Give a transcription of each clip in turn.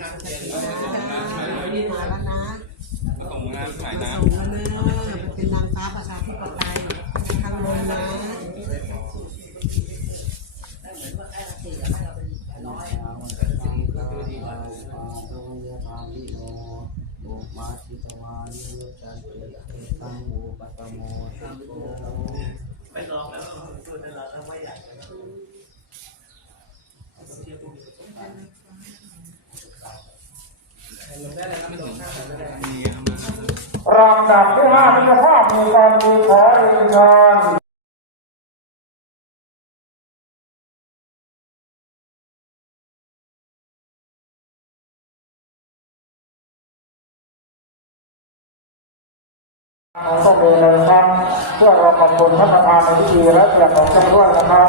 นี่มาแล้วนะมาส่งงานใหม่มานะส่งแล้วนะเป็นนางฟ้าประชาธิปไตยทางลมนะรำำดับที่ห้าพิจภาพมีการมีขอเรียนเชิญเราต้องเรียนเลยครับเพื่อราขอบคุณท่านประธานในพิธีและเกียรติของท่านด้วยนะครับ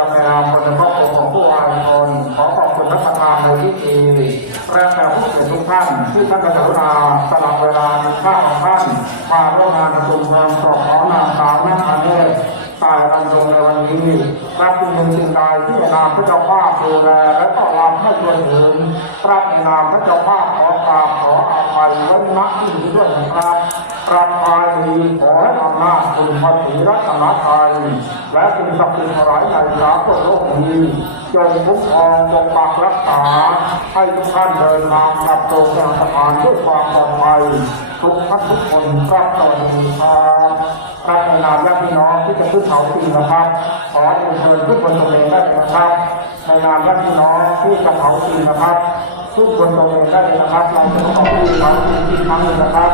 าในนามคนครอบครัวของผู้วายชนขอขอบคุณท่านประธานในพิธีและแขกผู้เกียรติทุกท่านที่ท่านกระุณาสลับเวลาในค่าของท่านมาร่วมงานประชุมแทนสอบของนางสาวนักอาเนศตายรันยงในวันนี้ รับเป็นหนึ่งสิ่งใดที่นามพระเจ้าภาพดูแลและต้อนรับให้จนถึงรับในามพระเจ้าภาพขอกราบขออาภัยไว้ณที่นี้ด้วยนะครับรับภายดีขอให้อำนาจคุณพระศรีรัตนตรัยและคุณศักดิ์สิทธิ์หลายในสากลโลกนี้จงคุ้มครองปกปักรักษา ให้ทุกท่านเดินทางกลับโรงพยาบาลด้วยความปลอดภัยทุกท่านทุกคนครับสวัสดีครับ ครับในนามญาติพี่น้องที่จะขึ้นเขาปีนะครับ ขอเรียนเชิญขึ้นบนตรงเองได้เลยนะครับในนามญาติพี่น้องที่จะเขาปีนะครับขึ้นบนตรงเองได้เลยนะครับเราจะต้องขอปีเขาปีอีกครั้งหนึ่งนะครับ